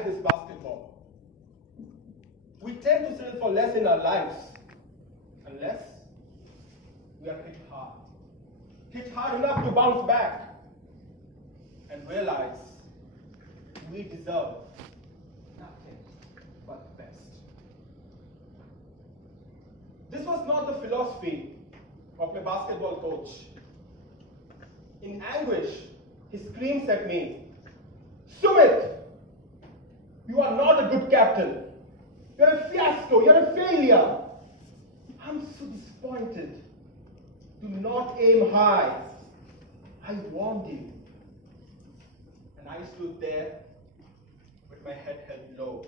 like this basketball. We tend to settle for less in our lives unless we are hit hard. Hit hard enough to bounce back and realize we deserve nothing but the best. This was not the philosophy of my basketball coach. In anguish, he screams at me, "Sumit, you are not a good captain. You're a fiasco. You're a failure. I'm so disappointed. Do not aim high. I warned you." And I stood there with my head held low,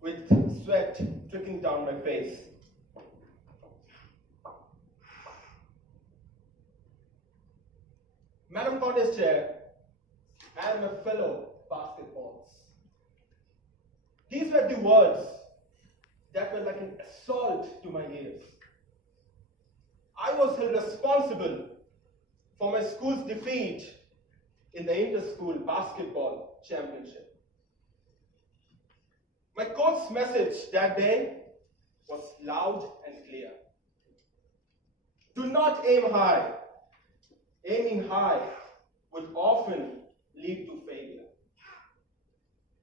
with sweat trickling down my face. Madam Contest Chair and my fellow basketballs. These were the words that were like an assault to my ears. I was held responsible for my school's defeat in the inter-school basketball championship. My coach's message that day was loud and clear. Do not aim high. Aiming high would often lead to failure.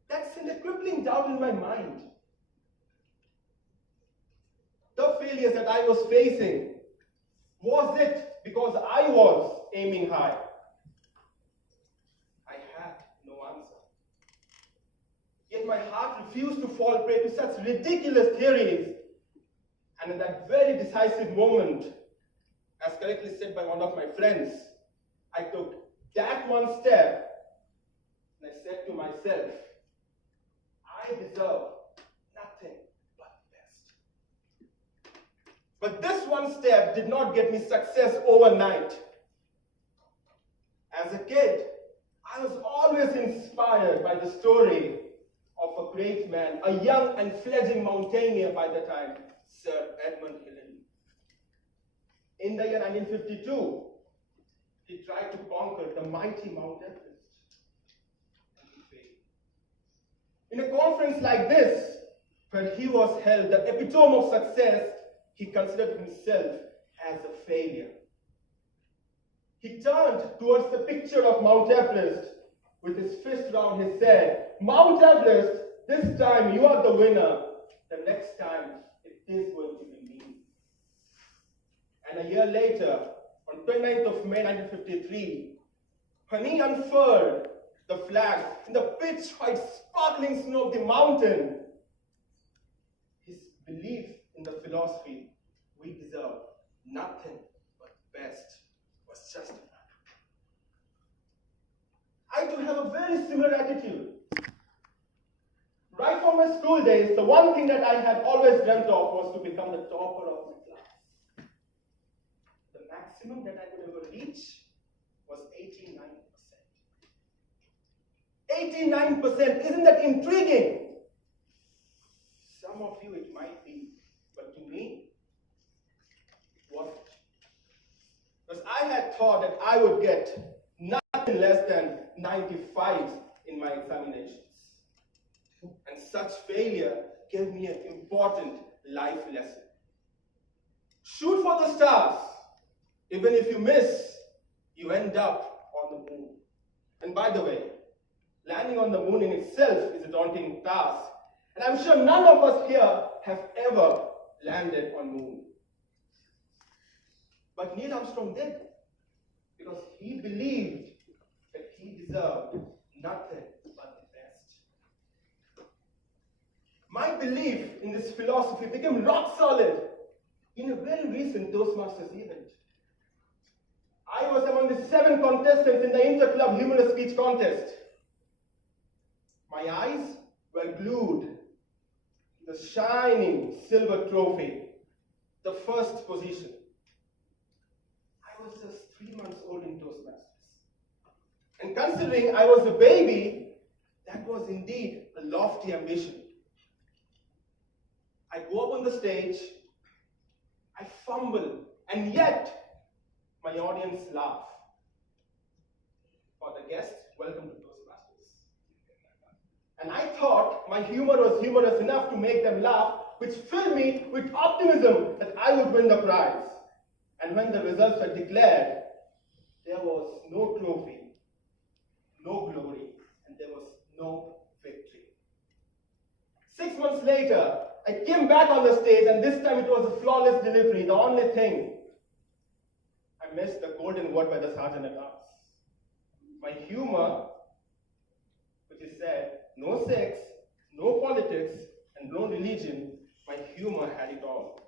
That sent a crippling doubt in my mind. The failures that I was facing, was it because I was aiming high? I had no answer. Yet my heart refused to fall prey to such ridiculous theories. And in that very decisive moment, as correctly said by one of my friends, I took that one step and I said to myself, I deserve nothing but the best. But this one step did not get me success overnight. As a kid, I was always inspired by the story of a great man, a young and fledgling mountaineer by the time, Sir Edmund Hillary. In the year 1952, he tried to conquer the mighty Mount Everest, and he failed. In a conference like this, where he was held the epitome of success, he considered himself as a failure. He turned towards the picture of Mount Everest with his fist round his head. "Mount Everest, this time you are the winner. The next time it is going to be me." And a year later, on 29th of May 1953, when he unfurled the flag in the pitch white sparkling snow of the mountain, his belief in the philosophy, we deserve nothing but the best, was justified. I too have a very similar attitude. Right from my school days, the one thing that I had always dreamt of was to become the topper of my class. The maximum that I could ever reach was 89%. 89%, isn't that intriguing? Some of you it might be, but to me, it wasn't. Because I had thought that I would get nothing less than 95 in my examinations. And such failure gave me an important life lesson. Shoot for the stars. Even if you miss, you end up on the moon. And by the way, landing on the moon in itself is a daunting task. And I'm sure none of us here have ever landed on moon. But Neil Armstrong did, because he believed that he deserved nothing but the best. My belief in this philosophy became rock solid in a very recent Toastmasters event. I was among the 7 contestants in the inter-club humorous speech contest. My eyes were glued to the shining silver trophy, the first position. I was just 3 months old in Toastmasters. And considering I was a baby, that was indeed a lofty ambition. I go up on the stage, I fumble, and yet my audience laugh. For the guests, welcome to Toastmasters. And I thought my humor was humorous enough to make them laugh, which filled me with optimism that I would win the prize. And when the results were declared, there was no trophy, no glory, and there was no victory. 6 months later, I came back on the stage, and this time it was a flawless delivery. The only thing, I missed the golden word by the sergeant at arms. My humor, which is said, no sex, no politics, and no religion, my humor had it all.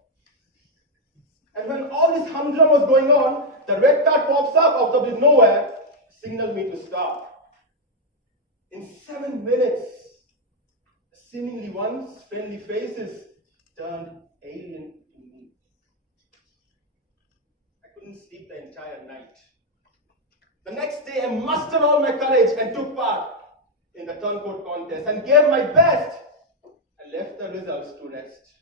And when all this humdrum was going on, the red card pops up out of nowhere, signaled me to stop. In 7 minutes, seemingly once friendly faces turned alien to me. I couldn't sleep the entire night. The next day, I mustered all my courage and took part in the turncoat contest and gave my best and left the results to rest.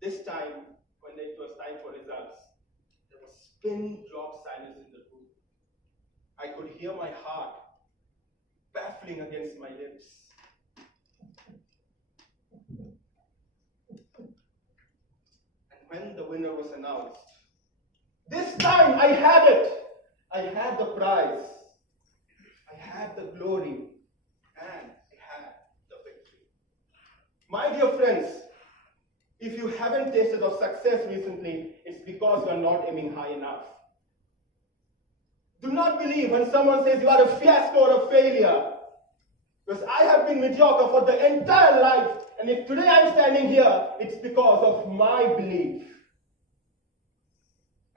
This time, when it was time for results, there was pin-drop silence in the room. I could hear my heart baffling against my lips. And when the winner was announced, this time I had it. I had the prize. I had the glory. And I had the victory. My dear friends, if you haven't tasted of success recently, it's because you are not aiming high enough. Do not believe when someone says you are a fiasco or a failure. Because I have been mediocre for the entire life. And if today I'm standing here, it's because of my belief.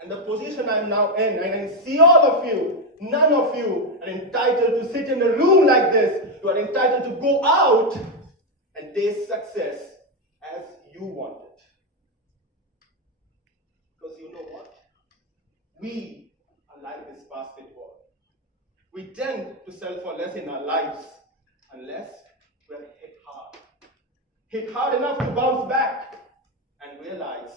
And the position I'm now in, and I see all of you, none of you are entitled to sit in a room like this. You are entitled to go out and taste success as you want it. Because you know what? We are like this basketball. We tend to settle for less in our lives unless we're hit hard. Hit hard enough to bounce back and realize